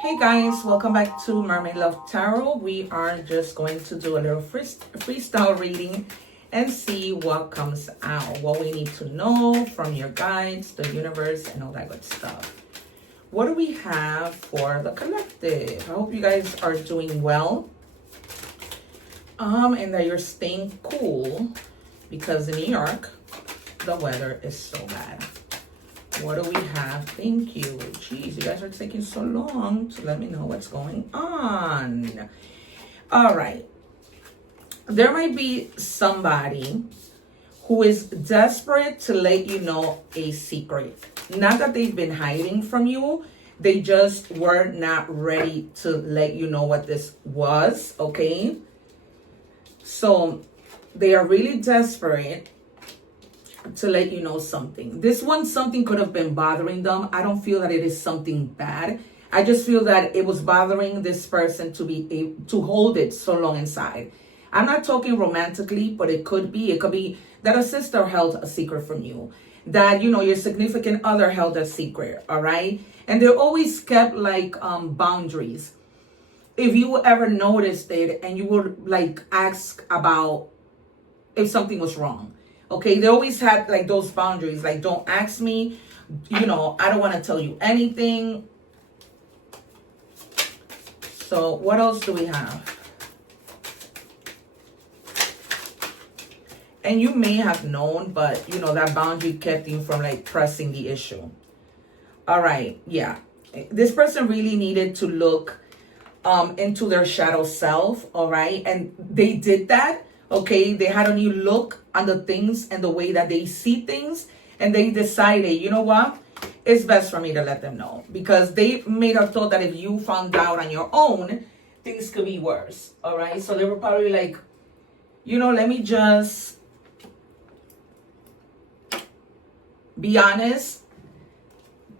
Hey guys, welcome back to Mermaid Love Tarot. We are just going to do a little freestyle reading and see what comes out, what we need to know from your guides, the universe, and all that good stuff. What do we have for the collective? I hope you guys are doing well. And that you're staying cool because in New York, the weather is so bad. What do we have? Thank you. Jeez, you guys are taking so long to let me know what's going on. All right. There might be somebody who is desperate to let you know a secret. Not that they've been hiding from you. They just were not ready to let you know what this was, okay? So they are really desperate to let you know something. This one, something could have been bothering them. I don't feel that it is something bad. I just feel that it was bothering this person to be able to hold it so long inside. I'm not talking romantically, but it could be that a sister held a secret from you, that your significant other held a secret. All right, and they always kept like boundaries. If you ever noticed it and you would like ask about if something was wrong. Okay, they always had like those boundaries, like don't ask me, I don't want to tell you anything. So what else do we have? And you may have known, but that boundary kept you from like pressing the issue. All right, yeah. This person really needed to look into their shadow self, all right? And they did that. Okay, they had a new look on the things and the way that they see things. And they decided, you know what? It's best for me to let them know. Because they made a thought that if you found out on your own, things could be worse. All right, so they were probably like, let me just be honest.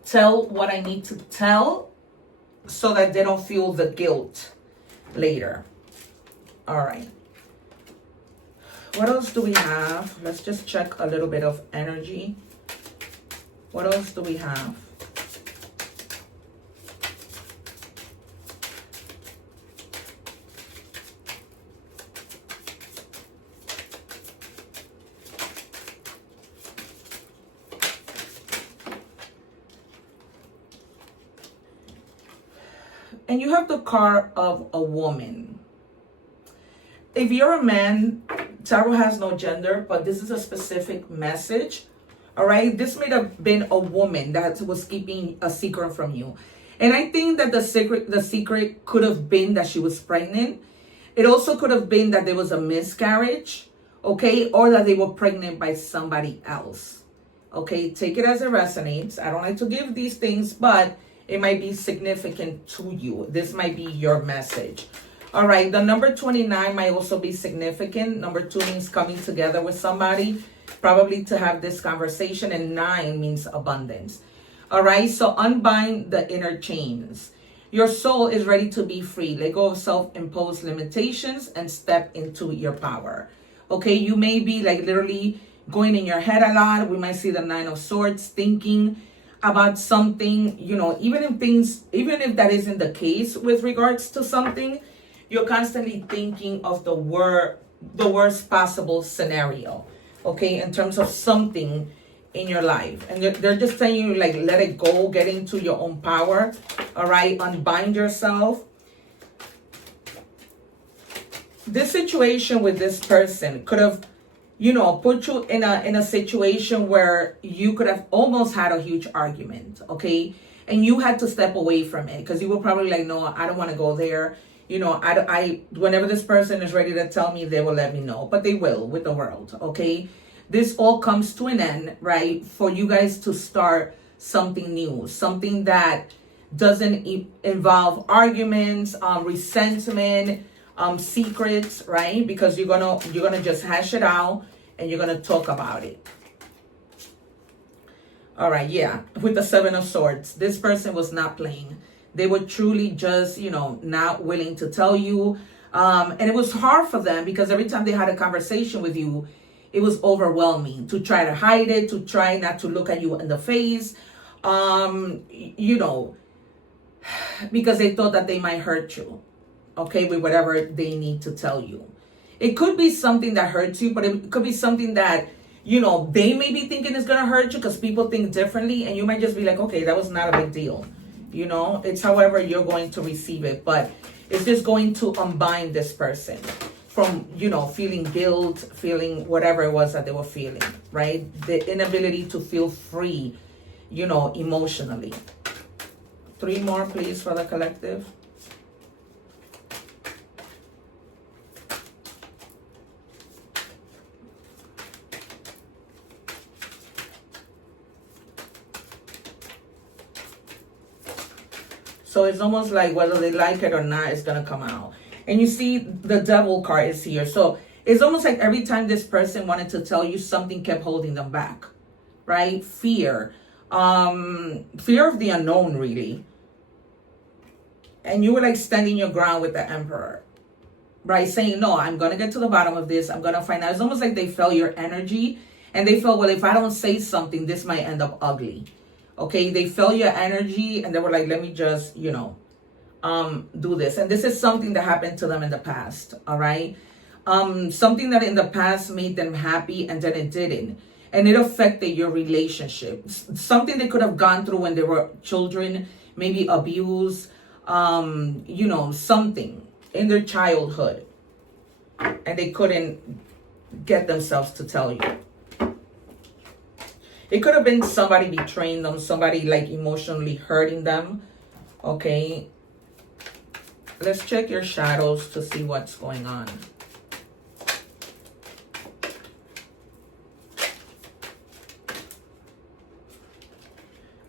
Tell what I need to tell so that they don't feel the guilt later. All right. What else do we have? Let's just check a little bit of energy. What else do we have? And you have the card of a woman. If you're a man, Tarot has no gender, but this is a specific message. All right, this may have been a woman that was keeping a secret from you. And I think that the secret could have been that she was pregnant. It also could have been that there was a miscarriage, okay, or that they were pregnant by somebody else. Okay, take it as it resonates. I don't like to give these things, but it might be significant to you. This might be your message. All right, the number 29 might also be significant. Number 2 means coming together with somebody, probably to have this conversation. And 9 means abundance. All right, so unbind the inner chains. Your soul is ready to be free. Let go of self-imposed limitations and step into your power. Okay, you may be like literally going in your head a lot. We might see the 9 of Swords, thinking about something, even if that isn't the case with regards to something. You're constantly thinking of the worst possible scenario, okay, in terms of something in your life. And they're just telling you, like, let it go, get into your own power, all right, unbind yourself. This situation with this person could have, put you in a situation where you could have almost had a huge argument, okay? And you had to step away from it because you were probably like, no, I don't want to go there. Whenever this person is ready to tell me, they will let me know. But they will with the world, okay? This all comes to an end, right? For you guys to start something new. Something that doesn't involve arguments, resentment, secrets, right? Because you're gonna just hash it out and you're gonna talk about it. All right, yeah. With the 7 of Swords, this person was not playing. They were truly just, not willing to tell you. And it was hard for them because every time they had a conversation with you, it was overwhelming to try to hide it, to try not to look at you in the face. because they thought that they might hurt you, okay, with whatever they need to tell you. It could be something that hurts you, but it could be something that, you know, they may be thinking is going to hurt you because people think differently, and you might just be like, okay, that was not a big deal. You know, it's however you're going to receive it, but it's just going to unbind this person from, you know, feeling guilt, feeling whatever it was that they were feeling, right? The inability to feel free, you know, emotionally. 3 more, please, for the collective. So it's almost like whether they like it or not, it's going to come out. And you see the devil card is here. So it's almost like every time this person wanted to tell you, something kept holding them back, right? Fear. Fear of the unknown, really. And you were like standing your ground with the emperor, right? Saying, no, I'm going to get to the bottom of this. I'm going to find out. It's almost like they felt your energy. And they felt, well, if I don't say something, this might end up ugly. Okay, they felt your energy and they were like, let me just, you know, do this. And this is something that happened to them in the past, all right? Something that in the past made them happy and then it didn't. And it affected your relationship. Something they could have gone through when they were children, maybe abuse, you know, something in their childhood. And they couldn't get themselves to tell you. It could have been somebody betraying them, somebody like emotionally hurting them. Okay. Let's check your shadows to see what's going on.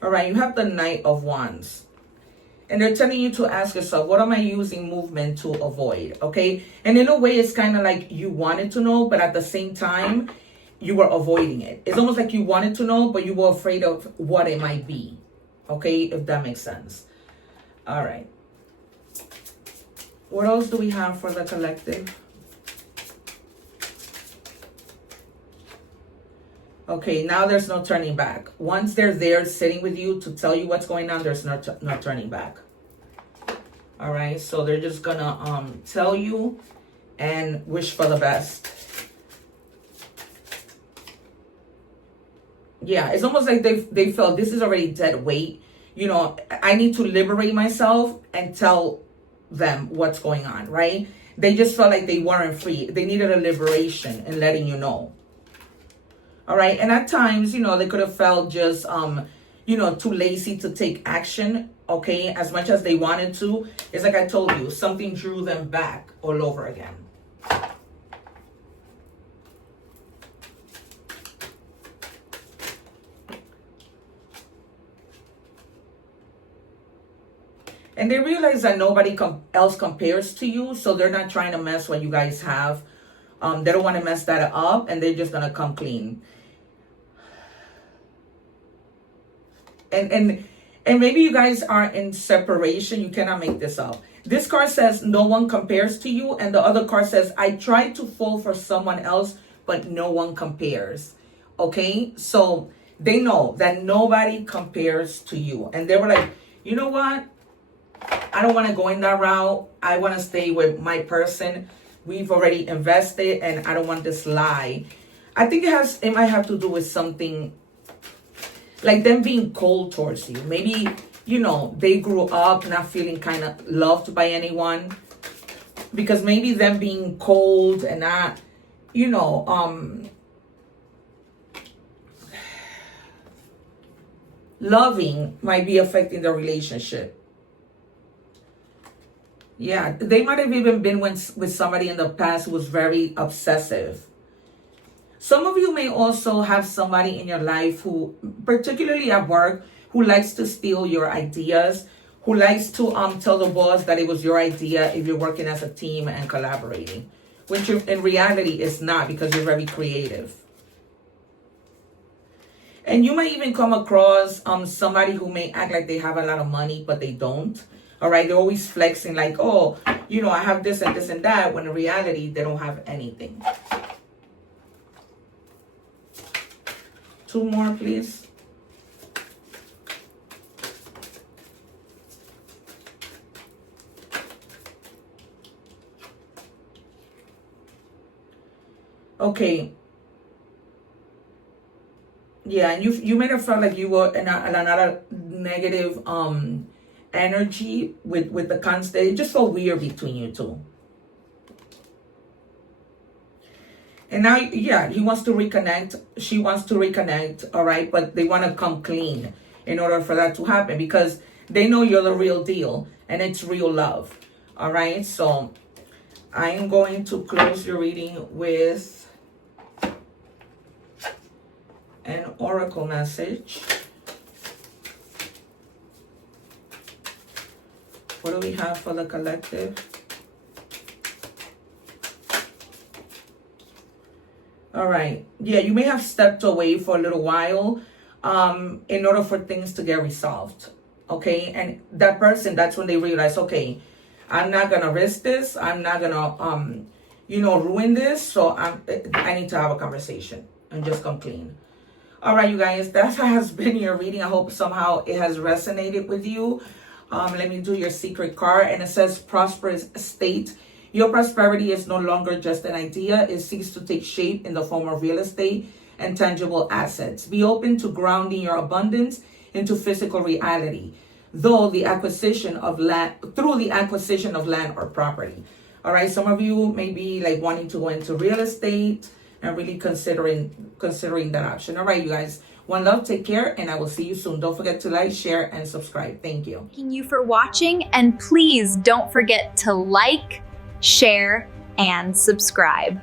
All right, you have the Knight of Wands. And they're telling you to ask yourself, what am I using movement to avoid? Okay. And in a way, it's kind of like you wanted to know, but at the same time, you were avoiding it. It's almost like you wanted to know, but you were afraid of what it might be. Okay, if that makes sense. All right. What else do we have for the collective? Okay, now there's no turning back. Once they're there sitting with you to tell you what's going on, there's no turning back. All right, so they're just gonna tell you and wish for the best. Yeah, it's almost like they felt this is already dead weight. You know, I need to liberate myself and tell them what's going on, right? They just felt like they weren't free. They needed a liberation and letting you know. All right. And at times, you know, they could have felt just, you know, too lazy to take action. Okay. As much as they wanted to. It's like I told you, something drew them back all over again. And they realize that nobody else compares to you. So they're not trying to mess what you guys have. They don't want to mess that up. And they're just going to come clean. And maybe you guys are in separation. You cannot make this up. This card says no one compares to you. And the other card says, I tried to fall for someone else, but no one compares. Okay. So they know that nobody compares to you. And they were like, you know what? I don't want to go in that route. I want to stay with my person. We've already invested and I don't want this lie. I think it might have to do with something like them being cold towards you. Maybe, you know, they grew up not feeling kind of loved by anyone. Because maybe them being cold and not, you know, loving might be affecting the relationship. Yeah, they might have even been with somebody in the past who was very obsessive. Some of you may also have somebody in your life who, particularly at work, who likes to steal your ideas, who likes to tell the boss that it was your idea if you're working as a team and collaborating, which in reality is not, because you're very creative. And you might even come across somebody who may act like they have a lot of money, but they don't. All right, they're always flexing like, oh, you know, I have this and this and that, when in reality, they don't have anything. 2 more, please. Okay. Yeah, and you may have felt like you were in another negative energy with the constant. It just felt weird between you two. And now, yeah, he wants to reconnect. She wants to reconnect, all right? But they want to come clean in order for that to happen because they know you're the real deal and it's real love, all right? So I am going to close your reading with an oracle message. What do we have for the collective? All right. Yeah, you may have stepped away for a little while in order for things to get resolved. Okay. And that person, that's when they realize, okay, I'm not going to risk this. I'm not going to, ruin this. So I need to have a conversation and just come clean. All right, you guys, that has been your reading. I hope somehow it has resonated with you. Let me do your secret card. And it says prosperous state. Your prosperity is no longer just an idea. It seeks to take shape in the form of real estate and tangible assets. Be open to grounding your abundance into physical reality, through the acquisition of land or property. All right, some of you may be like wanting to go into real estate and really considering that option. All right, you guys. One love, take care, and I will see you soon. Don't forget to like, share, and subscribe. Thank you. Thank you for watching, and please don't forget to like, share, and subscribe.